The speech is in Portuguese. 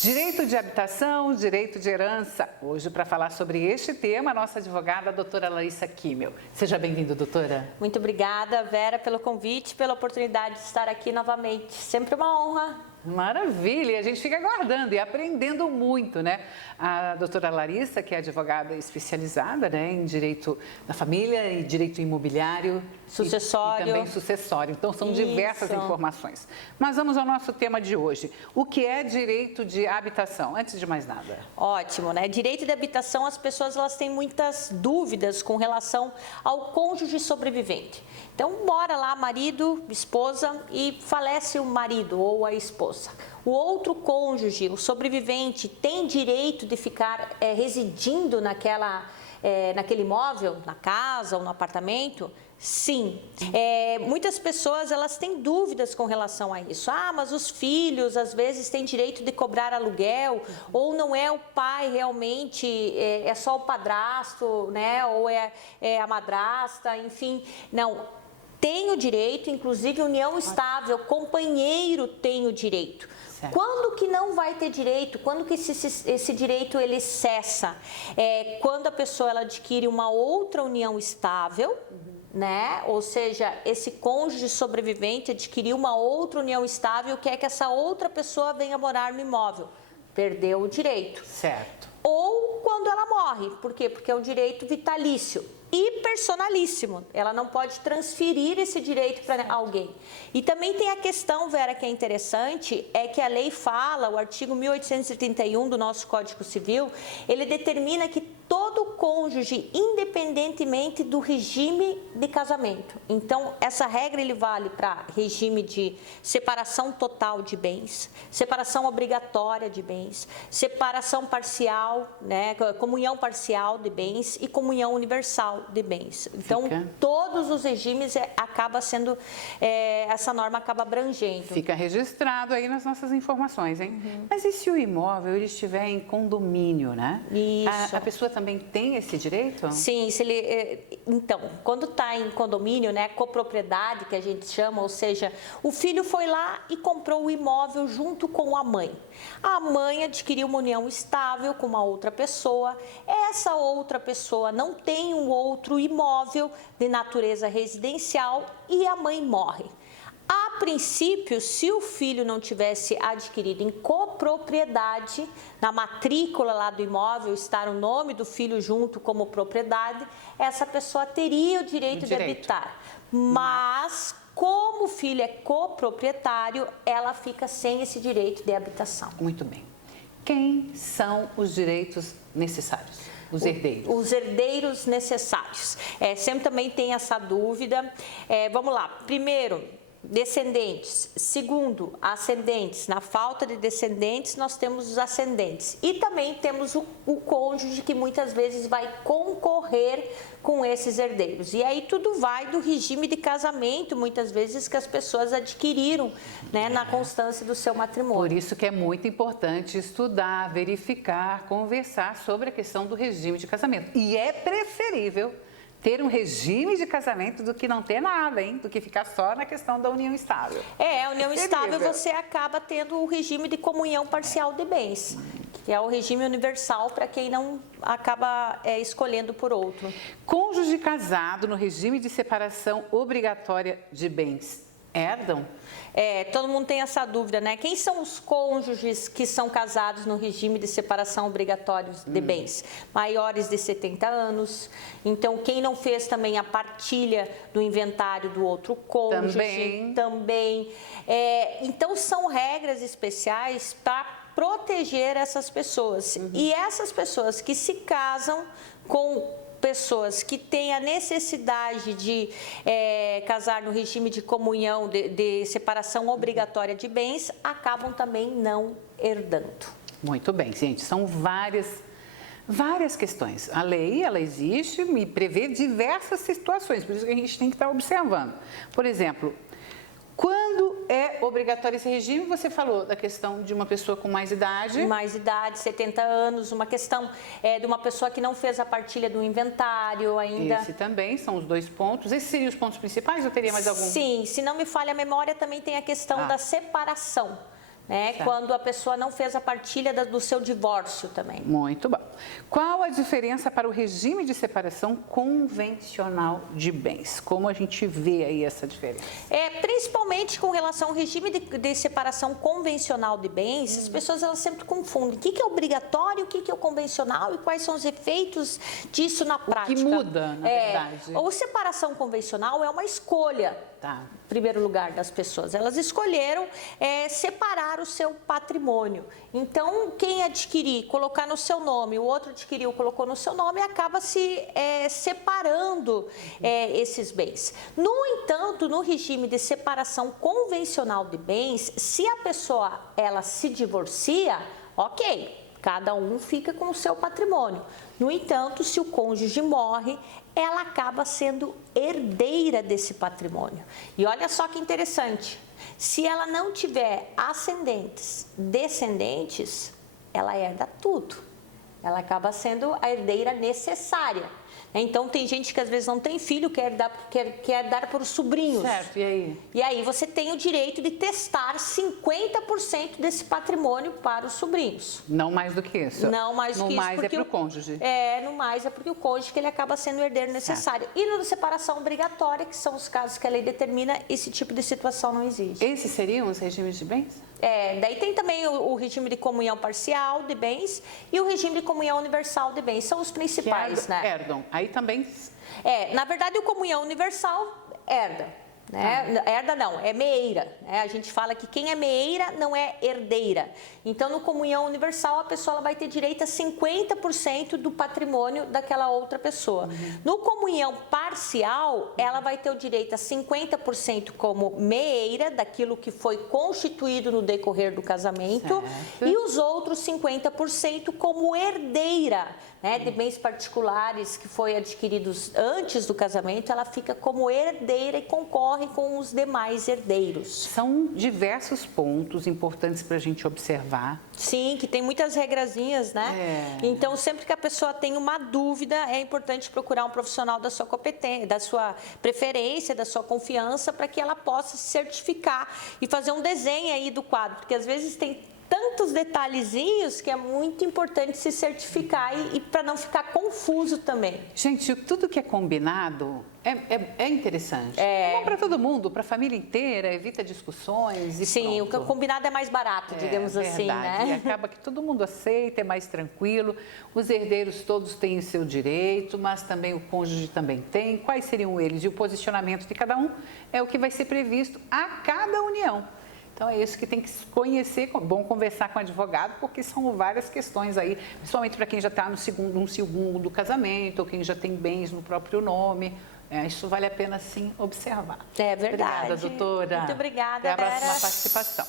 Direito de habitação, direito de herança. Hoje, para falar sobre este tema, a nossa advogada, a doutora Larissa Kimmel. Seja bem-vinda, doutora. Muito obrigada, Vera, pelo convite, pela oportunidade de estar aqui novamente. Sempre uma honra. Maravilha! E a gente fica aguardando e aprendendo muito, né? A doutora Larissa, que é advogada especializada, né, em direito da família e direito imobiliário. Sucessório. E também sucessório. Então, são diversas informações. Mas vamos ao nosso tema de hoje. O que é direito de habitação? Antes de mais nada. Ótimo, né? Direito de habitação, as pessoas elas têm muitas dúvidas com relação ao cônjuge sobrevivente. Então, bora lá, marido, esposa, e falece o marido ou a esposa. O outro cônjuge, o sobrevivente, tem direito de ficar residindo naquele imóvel, na casa ou no apartamento? Sim. Muitas pessoas elas têm dúvidas com relação a isso. Ah, mas os filhos às vezes têm direito de cobrar aluguel, ou não é o pai realmente, é só o padrasto, né? Ou é a madrasta, enfim. Não. Tem o direito, inclusive união estável, companheiro tem o direito. Certo. Quando que não vai ter direito? Quando que esse direito ele cessa? Quando a pessoa ela adquire uma outra união estável, né? Ou seja, esse cônjuge sobrevivente adquiriu uma outra união estável, quer que essa outra pessoa venha morar no imóvel. Perdeu o direito. Certo. Ou quando ela morre. Por quê? Porque é um direito vitalício e personalíssimo. Ela não pode transferir esse direito para alguém. E também tem a questão, Vera, que é interessante, é que a lei fala, o artigo 1831 do nosso Código Civil, ele determina que todo cônjuge, independentemente do regime de casamento. Então, essa regra ele vale para regime de separação total de bens, separação obrigatória de bens, separação parcial, né, comunhão parcial de bens e comunhão universal de bens. Então, todos os regimes acaba sendo, essa norma acaba abrangendo. Fica registrado aí nas nossas informações, hein? Mas e se o imóvel ele estiver em condomínio, né? Isso. A pessoa também tem esse direito? Sim, se ele, então, quando está em condomínio, né, copropriedade que a gente chama, ou seja, o filho foi lá e comprou o imóvel junto com a mãe. A mãe adquiriu uma união estável com uma outra pessoa, essa outra pessoa não tem um outro imóvel de natureza residencial e a mãe morre. A princípio, se o filho não tivesse adquirido em copropriedade, na matrícula lá do imóvel, estar o nome do filho junto como propriedade, essa pessoa teria o direito de habitar. Mas, como o filho é coproprietário, ela fica sem esse direito de habitação. Muito bem. Quem são os direitos necessários? Os herdeiros. Os herdeiros necessários. Sempre também tem essa dúvida. Vamos lá. Primeiro, descendentes. Segundo, ascendentes. Na falta de descendentes, nós temos os ascendentes. E também temos o cônjuge que muitas vezes vai concorrer com esses herdeiros. E aí tudo vai do regime de casamento, muitas vezes, que as pessoas adquiriram, né, na constância do seu matrimônio. Por isso que é muito importante estudar, verificar, conversar sobre a questão do regime de casamento. E é preferível ter um regime de casamento do que não ter nada, hein? Do que ficar só na questão da união estável. A união estável você acaba tendo o regime de comunhão parcial de bens, que é o regime universal para quem não acaba escolhendo por outro. Cônjuge casado no regime de separação obrigatória de bens herdam? Todo mundo tem essa dúvida, né? Quem são os cônjuges que são casados no regime de separação obrigatória de bens? Maiores de 70 anos. Então, quem não fez também a partilha do inventário do outro cônjuge. Também. Então, são regras especiais para proteger essas pessoas. E essas pessoas que se casam com pessoas que têm a necessidade de casar no regime de comunhão, de separação obrigatória de bens, acabam também não herdando. Muito bem, gente, são várias questões. A lei, ela existe e prevê diversas situações, por isso que a gente tem que estar observando. Por exemplo, quando é obrigatório esse regime? Você falou da questão de uma pessoa com mais idade. Mais idade, 70 anos, uma questão de uma pessoa que não fez a partilha do inventário ainda. Esse também são os dois pontos. Esses seriam os pontos principais ou teria mais algum? Sim, se não me falha a memória, também tem a questão da separação. né? Certo. Quando a pessoa não fez a partilha do seu divórcio também. Muito bom. Qual a diferença para o regime de separação convencional de bens? Como a gente vê aí essa diferença? Principalmente com relação ao regime de separação convencional de bens, as pessoas elas sempre confundem o que é obrigatório, o que é o convencional e quais são os efeitos disso na prática. Que muda, na verdade. Ou separação convencional é uma escolha. Tá. Em primeiro lugar das pessoas, elas escolheram separar o seu patrimônio. Então, quem adquirir, colocar no seu nome, o outro adquiriu, colocou no seu nome, acaba se separando esses bens. No entanto, no regime de separação convencional de bens, se a pessoa ela se divorcia, ok, cada um fica com o seu patrimônio. No entanto, se o cônjuge morre, ela acaba sendo herdeira desse patrimônio. E olha só que interessante, se ela não tiver ascendentes, descendentes, ela herda tudo. Ela acaba sendo a herdeira necessária. Então, tem gente que às vezes não tem filho, quer dar para os sobrinhos. Certo, e aí? E aí você tem o direito de testar 50% desse patrimônio para os sobrinhos. Não mais do que isso? Não mais do que isso. No mais é para o cônjuge? No mais é porque o cônjuge que ele acaba sendo o herdeiro necessário. Certo. E na separação obrigatória, que são os casos que a lei determina, esse tipo de situação não existe. Esses seriam os regimes de bens? Daí tem também o regime de comunhão parcial de bens e o regime de comunhão universal de bens. São os principais, né? Herdam. Aí também... Na verdade, o comunhão universal herda. Né? Herda não, é meeira. Né? A gente fala que quem é meeira não é herdeira. Então, no comunhão universal, a pessoa ela vai ter direito a 50% do patrimônio daquela outra pessoa. No comunhão parcial, ela vai ter o direito a 50% como meeira daquilo que foi constituído no decorrer do casamento e os outros 50% como herdeira, né, de bens particulares que foi adquiridos antes do casamento, ela fica como herdeira e concorre com os demais herdeiros. São diversos pontos importantes para a gente observar. Sim, que tem muitas regrazinhas, né? Então, sempre que a pessoa tem uma dúvida, é importante procurar um profissional da sua competência, da sua preferência, da sua confiança, para que ela possa se certificar e fazer um desenho aí do quadro, porque às vezes tem tantos detalhezinhos que é muito importante se certificar e para não ficar confuso também. Gente, tudo que é combinado é interessante. É bom para todo mundo, para a família inteira, evita discussões e Sim, pronto. O combinado é mais barato, digamos assim, né? E acaba que todo mundo aceita, é mais tranquilo. Os herdeiros todos têm o seu direito, mas também o cônjuge também tem. Quais seriam eles? E o posicionamento de cada um é o que vai ser previsto a cada união. Então, é isso que tem que conhecer, bom conversar com o advogado, porque são várias questões aí, principalmente para quem já está no segundo casamento, ou quem já tem bens no próprio nome. Isso vale a pena, sim, observar. É verdade. Obrigada, doutora. Muito obrigada, Até a próxima Vera. participação.